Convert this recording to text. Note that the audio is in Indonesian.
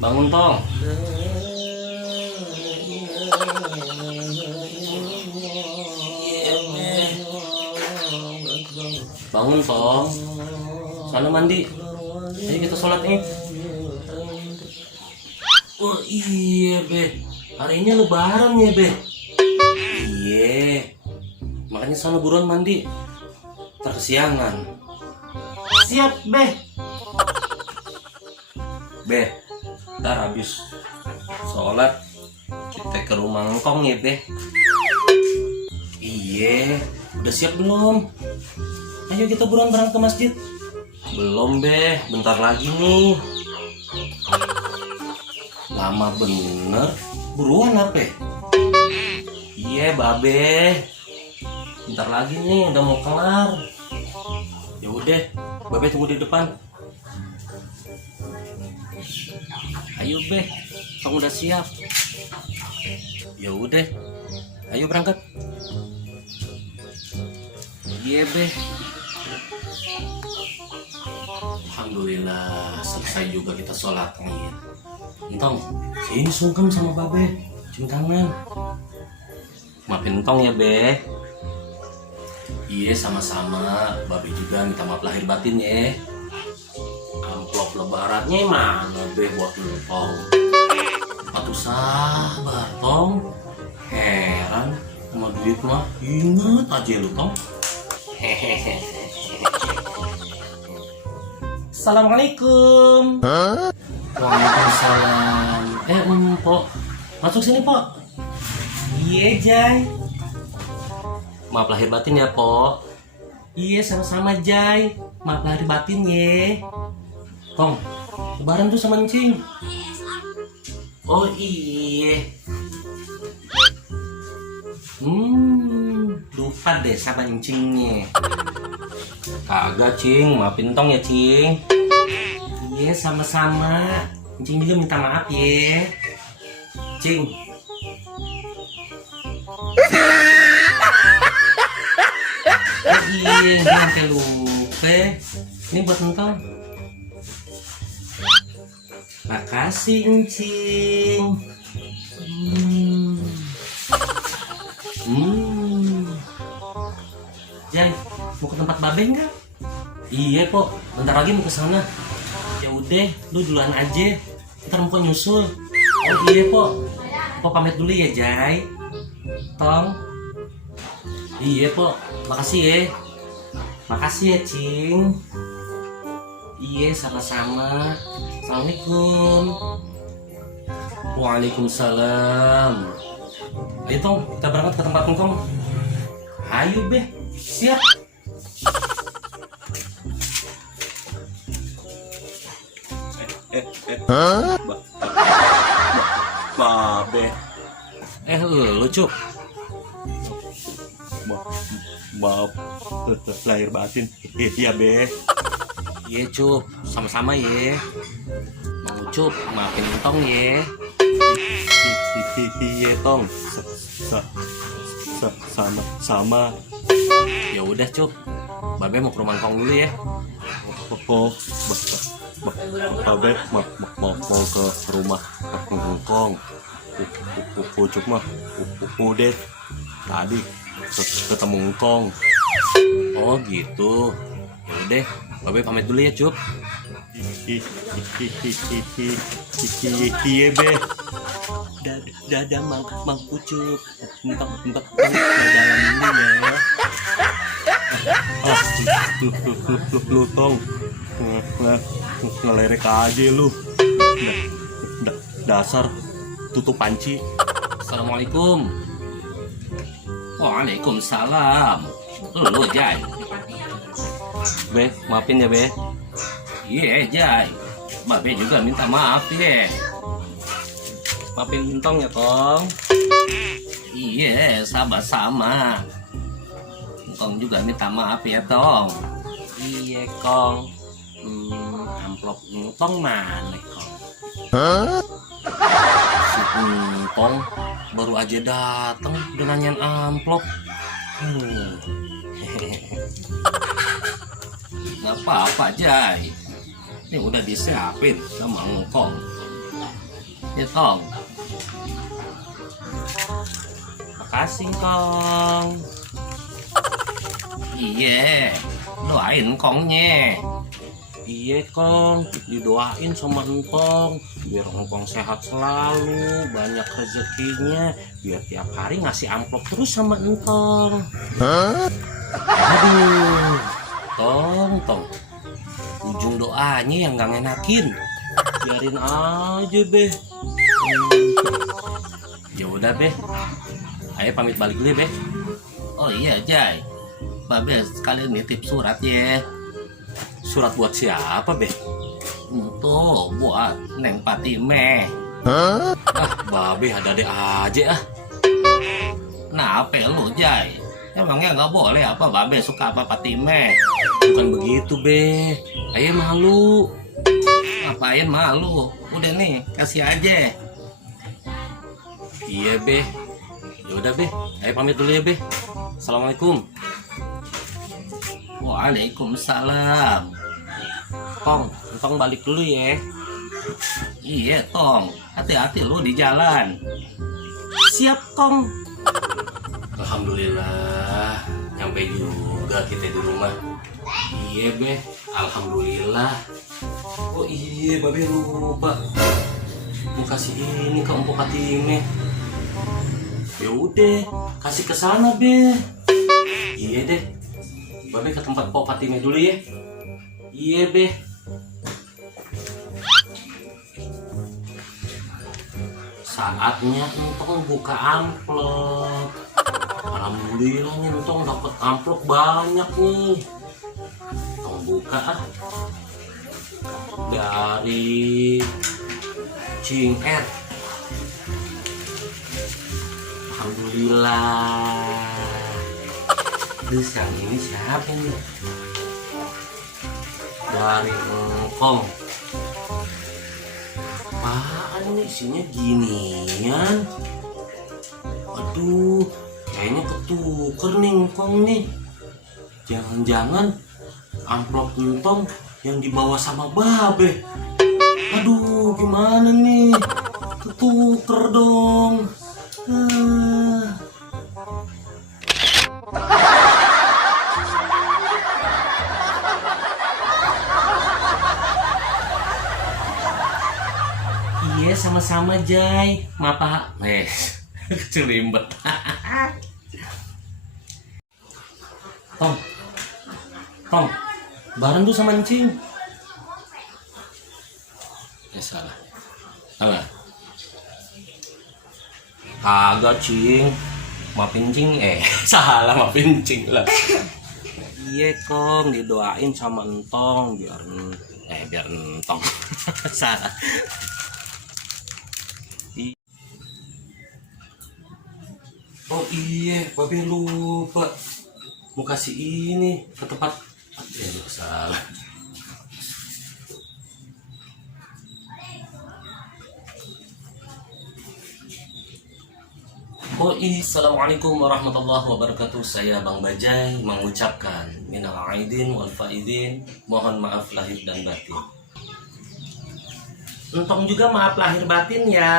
Bangun Tong. Bangun Tong. Sana mandi. Ayo kita sholat nih. Oh iya be, hari ini lebaran ya be. Iya, makanya sana buruan mandi. Ntar kesiangan. Siap be. Be, ntar habis sholat kita ke rumah ngkong ya be. Iya, udah siap belum? Ayo kita buruan berangkat ke masjid. Belum be, bentar lagi nih. Lama bener, buruan apa? Iya babe, bentar lagi nih udah mau kelar. Ya udah, babe tunggu di depan. Ayo be, kamu udah siap? Ya udah, ayo berangkat. Iya be. Alhamdulillah selesai juga kita sholat nih. Entong, saya ini sungkem sama babe, cium tangan. Maafin Entong ya be. Iya sama-sama, babe juga minta maaf lahir batin ya. Amplop lebarannya mana be buat Entong? Atuh sabar Tong. Heran sama duit mah, inget aja lu Tong. Hehehe. Assalamualaikum. Waalaikumsalam. Mpok, masuk sini Pok. Iya Jai. Maaf lahir batin ya Pok. Iya sama-sama Jai. Maaf lahir batin ya. Tong, lebaran tuh sama Encing. Oh iya. Lupa deh sama Encingnya. Kagak Cing, maafin Tong ya Cing. Iya sama-sama. Cing juga minta maaf ya Cing. Oh iya, sampai lupa. Ini buat Entong. Makasih Encing. Jai, mau ke tempat babe nggak? Iya Pok, bentar lagi mau ke sana. Ya udah, lu duluan aja. Ntar mau nyusul. Oh iya Pok. Pok pamit dulu ya Jai. Tong. Iya Pok, makasih ya. Makasih ya Cing. Iya sama-sama. Assalamualaikum. Waalaikumsalam. Ayo Tong, kita berangkat ke tempat ngkong. Ayo be, siap. Babe. Lu Cuk. Maaf lahir batin. Iya be. Iya Cuk, sama-sama ya. Mau Cuk, maafin Tong ya. Iya Tong. Sama. Ya udah Cuk. Babe mau ke rumah Tong dulu ya. Babe mau ke rumah Ngkong. Ucup mah udah tadi ketemu Ngkong. Oh gitu. Ya udah, babe pamit dulu ya Cup. Iya be. Dadah Mang Ucup. Mbak jalan dulu ya. Lu Tong ngelerek aja lu. Dasar tutup panci. Assalamualaikum. Waalaikumsalam. Lu Jai. Be, maafin ya be. Iya Jai. Babe juga minta maaf ya. Maafin Tong ya Tong. Iya sama-sama. Tong juga minta maaf ya Tong. Iya Kong. Amplop Tong mana Kong? Si Tong baru aja datang udah nanyain amplop. Nggak apa-apa Jai. Ini udah disiapin sama Ngkong. Ya Tong. Makasih Kong. Iya, doain Kongnya. Iya Kong, didoain sama Entong biar Engkong sehat selalu, banyak rezekinya, biar tiap hari ngasih amplop terus sama Entong. Aduh, Tong, ujung doanya yang gak ngenakin, biarin aja Beh. Ya udah Beh, ayo pamit balik dulu Beh. Oh iya Jai, Babe sekalian nitip surat ya. Surat buat siapa Beh? Tuh buat Neng Patime. Ah, Babe ada-ada aja ah. Nah apa lu Jai? Emangnya nggak boleh apa Babe suka apa Patime? Bukan begitu Beh, ayo malu. Ngapain malu? Udah nih kasih aja. Iya Beh, ya udah Beh, ayo pamit dulu ya Beh. Assalamualaikum. Waalaikumsalam. Entong balik dulu ya. Iya Tong, hati-hati lu di jalan. Siap Kong. Alhamdulillah, nyampe juga kita di rumah. Iya Beh, alhamdulillah. Oh iya, Babe lupa. Mau kasih ini ke Empok Patime. Ya udah, kasih ke sana Beh. Iya deh. Babe ke tempat Pok Patime dulu ya. Iya Beh. Saatnya Entong buka amplop. Alhamdulillah nih Entong dapat amplop banyak nih. Entong buka ah. Dari Cing Ed. Alhamdulillah. Terus yang ini siapa nih? Dari Engkong. Apaan nih isinya ginian? Aduh, kayaknya ketuker nih Engkong nih. Jangan-jangan amplop Entong yang dibawa sama Babe. Aduh, gimana nih? Ketuker dong. Iya sama-sama Jai. Maaf Pak. Kecelimbet. Tong, bareng tuh sama Encing. Ya salah. Kagak Cing. Maafin Cing. Salah, maafin Cing lah. Iya Kong, didoain sama Entong biar Entong. Salah. Oh iya, Babe lupa. Mau kasih ini ke tempat. Salah. Oh iya, Assalamualaikum warahmatullahi wabarakatuh. Saya Bang Bajai mengucapkan minal aidin wal faidin. Mohon maaf lahir dan batin. Entong juga maaf lahir batin ya.